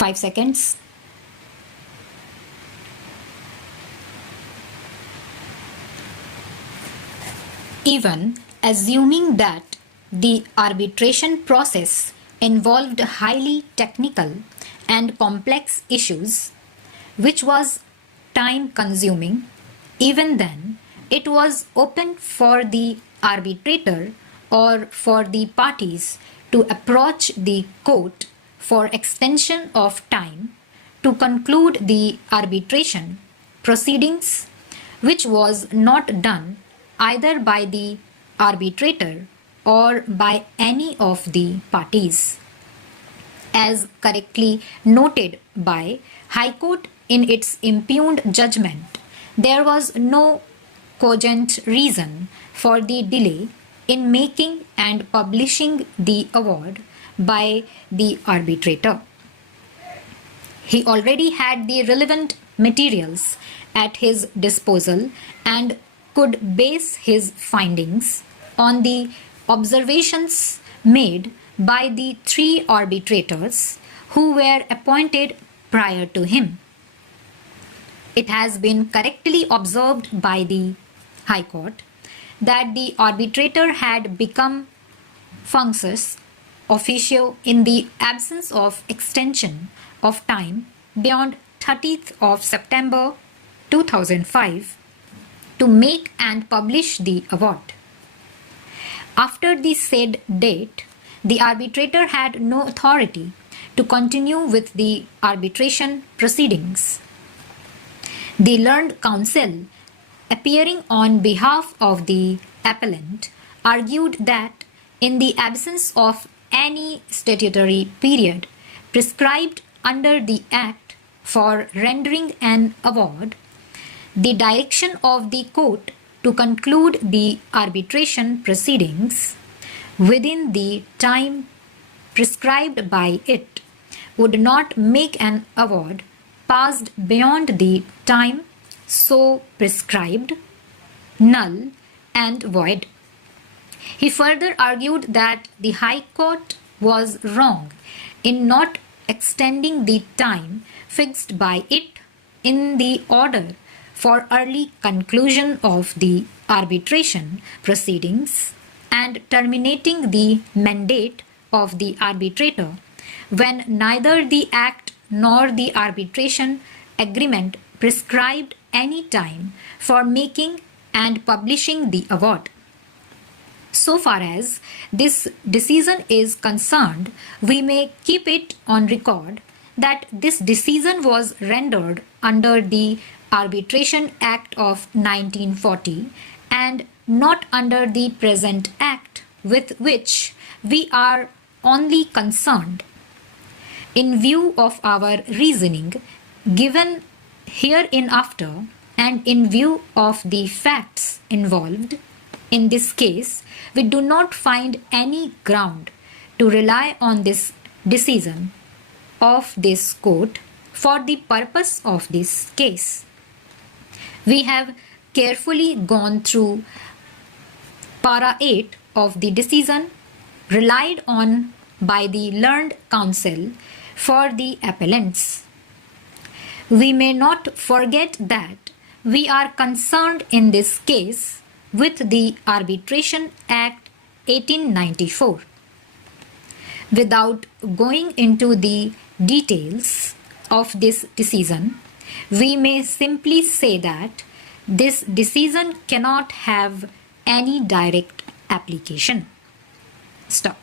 5 seconds. Even assuming that the arbitration process involved highly technical and complex issues, which was time consuming, even then it was open for the arbitrator or for the parties to approach the court for extension of time to conclude the arbitration proceedings, which was not done either by the arbitrator or by any of the parties. As correctly noted by High Court in its impugned judgment, there was no cogent reason for the delay in making and publishing the award by the arbitrator. He already had the relevant materials at his disposal and could base his findings on the observations made by the 3 arbitrators who were appointed prior to him. It has been correctly observed by the High Court that the arbitrator had become functus officio in the absence of extension of time beyond 30th of September 2005 to make and publish the award. After the said date, the arbitrator had no authority to continue with the arbitration proceedings. The learned counsel, appearing on behalf of the appellant, argued that in the absence of any statutory period prescribed under the Act for rendering an award, the direction of the court to conclude the arbitration proceedings within the time prescribed by it would not make an award passed beyond the time so prescribed null and void. He further argued that the High Court was wrong in not extending the time fixed by it in the order for early conclusion of the arbitration proceedings and terminating the mandate of the arbitrator when neither the Act nor the arbitration agreement prescribed any time for making and publishing the award. So far as this decision is concerned, we may keep it on record that this decision was rendered under the Arbitration Act of 1940 and not under the present Act with which we are only concerned. In view of our reasoning given hereinafter and in view of the facts involved in this case, we do not find any ground to rely on this decision of this court for the purpose of this case. We have carefully gone through para 8 of the decision relied on by the learned counsel for the appellants. We may not forget that we are concerned in this case with the Arbitration Act 1894. Without going into the details of this decision, we may simply say that this decision cannot have any direct application. Stop.